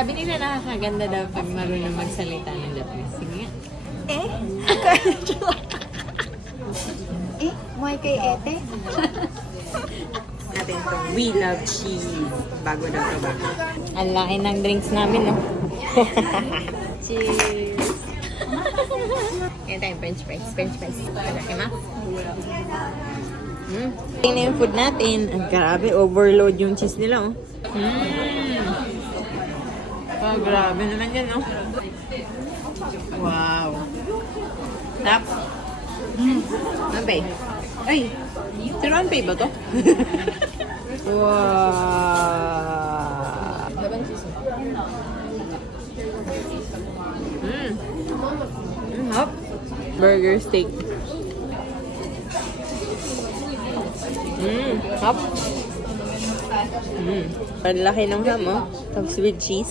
Sabi nila nakakaganda daw pag marunong magsalita ng Japanese. Sige nga. May kay ete? Natin itong We Love Cheese. Bago daw ito bago. Ang laki ng drinks namin, no? Cheers! Yan tayong french fries. French fries. Malaki ma? Tingnan na yung food natin. Ang grabe, overload yung cheese nila, oh. Oh, grabe naman yan, oh. Wow. Tap. Anpay. Ay, pero Anpay ba to? Wow. Hop. Burger steak. Hop. Ang laki ng ham, oh. Tapos with cheese.